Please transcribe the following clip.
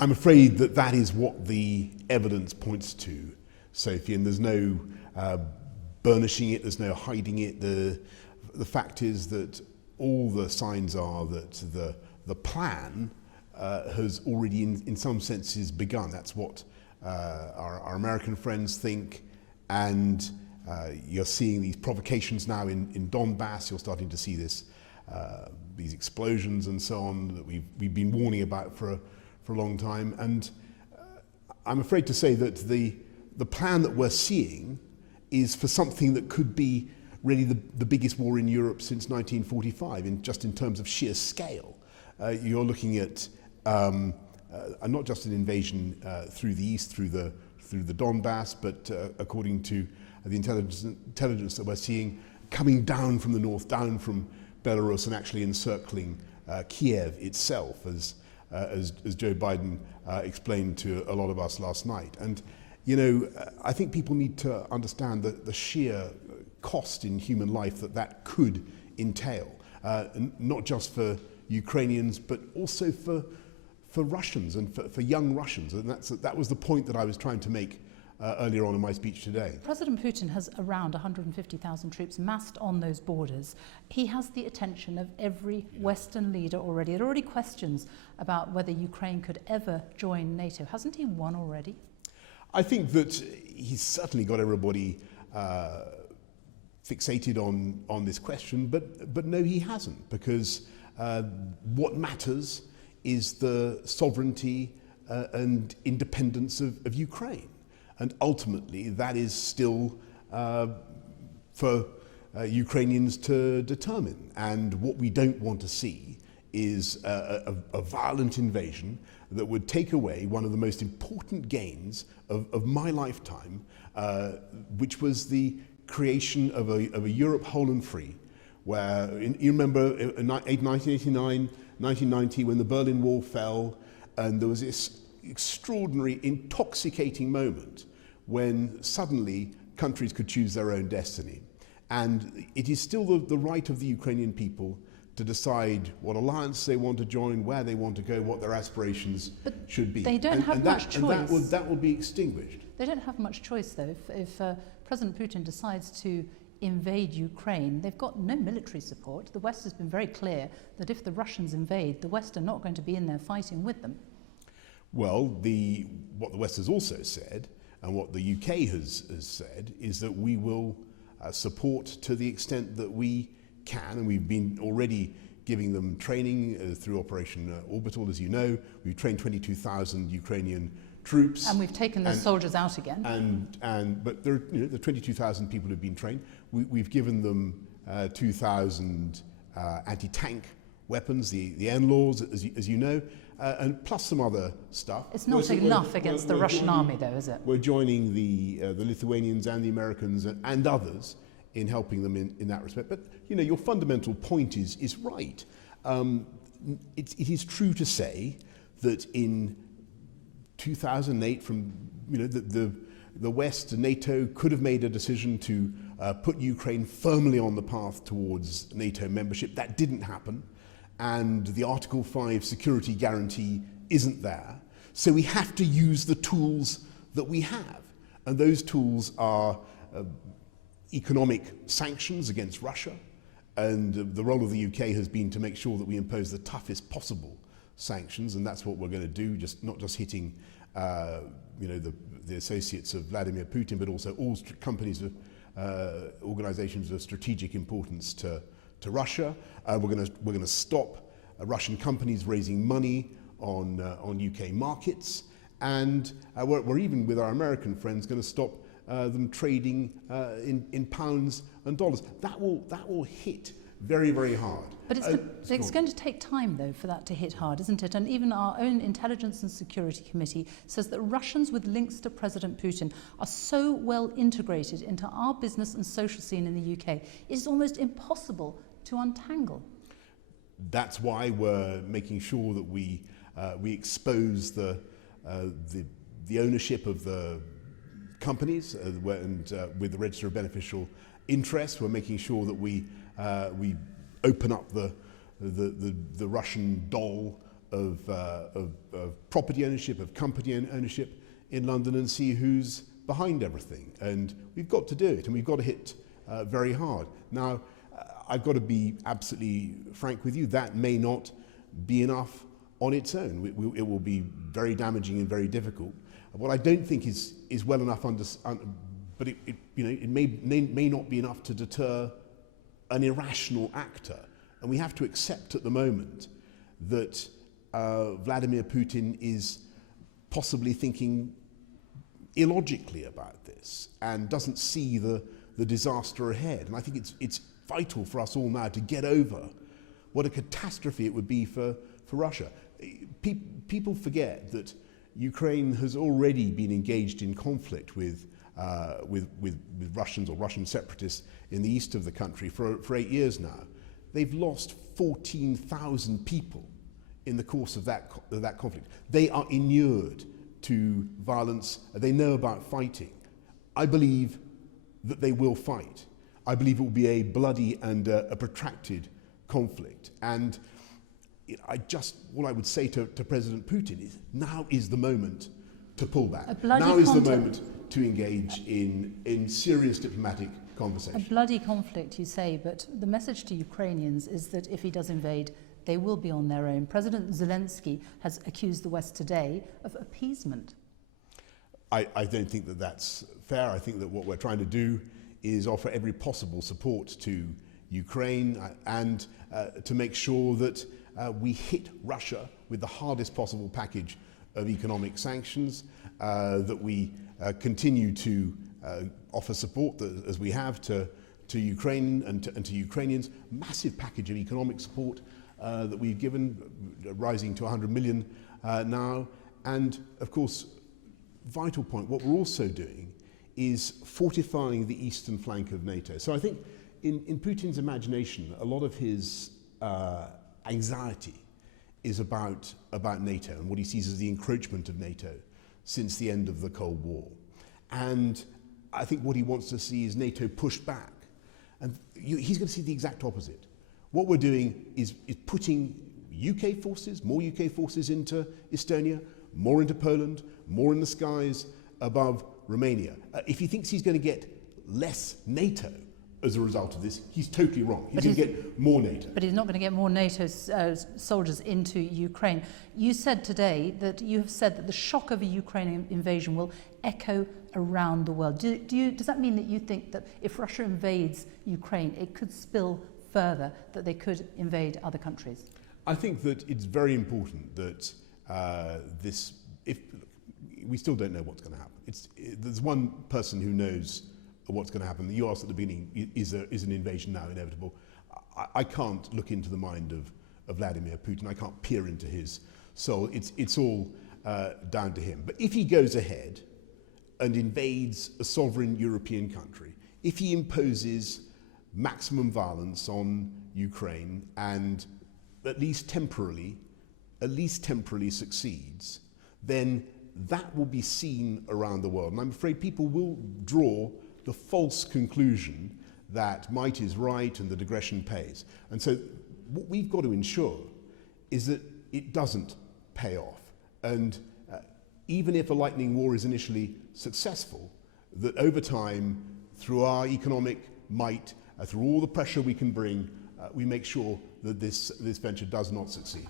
I'm afraid that that is what the evidence points to, Sophie, and there's no burnishing it, there's no hiding it. The fact is that all the signs are that the plan has already in some senses begun. That's what our American friends think, and you're seeing these provocations now in Donbass. You're starting to see these explosions and so on that we've been warning about for a long time. And I'm afraid to say that the plan that we're seeing is for something that could be really the biggest war in Europe since 1945, just in terms of sheer scale. You're looking at not just an invasion through the east, through the Donbass, but according to the intelligence that we're seeing, coming down from the north, down from Belarus, and actually encircling Kyiv itself, as Joe Biden explained to a lot of us last night. And I think people need to understand the sheer cost in human life that could entail, not just for Ukrainians, but also for Russians and for young Russians. And that was the point that I was trying to make earlier on in my speech today. President Putin has around 150,000 troops massed on those borders. He has the attention of every Western leader already. There are already questions about whether Ukraine could ever join NATO. Hasn't he won already? I think that he's certainly got everybody fixated on this question, but no, he hasn't, because what matters is the sovereignty and independence of Ukraine. And ultimately, that is still for Ukrainians to determine. And what we don't want to see is a violent invasion that would take away one of the most important gains of my lifetime, which was the creation of a Europe whole and free, where, you remember in 1989, 1990, when the Berlin Wall fell, and there was this extraordinary, intoxicating moment when suddenly countries could choose their own destiny. And it is still the right of the Ukrainian people to decide what alliance they want to join, where they want to go, what their aspirations should be. They don't have much choice. And that will be extinguished. They don't have much choice, though. If President Putin decides to invade Ukraine, they've got no military support. The West has been very clear that if the Russians invade, the West are not going to be in there fighting with them. Well, what the West has also said, and what the UK has said, is that we will support to the extent that we can, and we've been already giving them training through Operation Orbital, as you know. We've trained 22,000 Ukrainian troops. And we've taken the soldiers out again. But there are the 22,000 people who've been trained. We've given them 2,000 anti-tank weapons, the NLAWs, as you know, and plus some other stuff. It's not enough against the Russian army, though, is it? We're joining the Lithuanians and the Americans and others in helping them in that respect. But your fundamental point is right. It is true to say that in 2008, from the West, NATO could have made a decision to put Ukraine firmly on the path towards NATO membership. That didn't happen, and the Article 5 security guarantee isn't there. So we have to use the tools that we have, and those tools are economic sanctions against Russia, and the role of the UK has been to make sure that we impose the toughest possible sanctions, and that's what we're going to do, not just hitting the associates of Vladimir Putin, but also all companies, organizations of strategic importance to Russia. We're going to stop Russian companies raising money on UK markets, and we're even, with our American friends, going to stop them trading in pounds and dollars. That will hit very, very hard. But it's going to take time, though, for that to hit hard, isn't it? And even our own Intelligence and Security Committee says that Russians with links to President Putin are so well integrated into our business and social scene in the UK, it's almost impossible to untangle. That's why we're making sure that we expose the ownership of the companies and with the register of beneficial interest. We're making sure that we open up the Russian doll of property ownership, of company ownership in London, and see who's behind everything. And we've got to do it, and we've got to hit very hard. Now, I've got to be absolutely frank with you, that may not be enough on its own. It will be very damaging and very difficult. What I don't think is well enough, but it may not be enough to deter an irrational actor. And we have to accept at the moment that Vladimir Putin is possibly thinking illogically about this and doesn't see the disaster ahead. And I think it's vital for us all now to get over what a catastrophe it would be for Russia. People forget that Ukraine has already been engaged in conflict with Russians or Russian separatists in the east of the country for 8 years now. They've lost 14,000 people in the course of that conflict. They are inured to violence. They know about fighting. I believe that they will fight. I believe it will be a bloody and a protracted conflict. And all I would say to President Putin is, now is the moment to pull back. Now is the moment to engage in serious diplomatic conversation. A bloody conflict, you say, but the message to Ukrainians is that if he does invade, they will be on their own. President Zelensky has accused the West today of appeasement. I don't think that that's fair. I think that what we're trying to do is offer every possible support to Ukraine and to make sure that we hit Russia with the hardest possible package of economic sanctions, that we continue to offer support as we have to Ukraine and to Ukrainians, massive package of economic support that we've given, rising to 100 million now. And of course, vital point, what we're also doing is fortifying the eastern flank of NATO. So I think in Putin's imagination, a lot of his anxiety is about NATO and what he sees as the encroachment of NATO since the end of the Cold War. And I think what he wants to see is NATO pushed back. And he's going to see the exact opposite. What we're doing is putting UK forces, more UK forces into Estonia, more into Poland, more in the skies above Romania. If he thinks he's going to get less NATO as a result of this, he's totally wrong. He's going to get more NATO. But he's not going to get more NATO soldiers into Ukraine. You said today that you have said that the shock of a Ukrainian invasion will echo around the world. Does that mean that you think that if Russia invades Ukraine, it could spill further, that they could invade other countries? I think that it's very important that we still don't know what's going to happen. There's one person who knows what's going to happen. You asked at the beginning, is an invasion now inevitable? I can't look into the mind of Vladimir Putin. I can't peer into his soul. It's all down to him. But if he goes ahead and invades a sovereign European country, if he imposes maximum violence on Ukraine and at least temporarily succeeds, then that will be seen around the world. And I'm afraid people will draw the false conclusion that might is right and that aggression pays. And so what we've got to ensure is that it doesn't pay off. And even if a lightning war is initially successful, that over time, through our economic might, through all the pressure we can bring, we make sure that this venture does not succeed.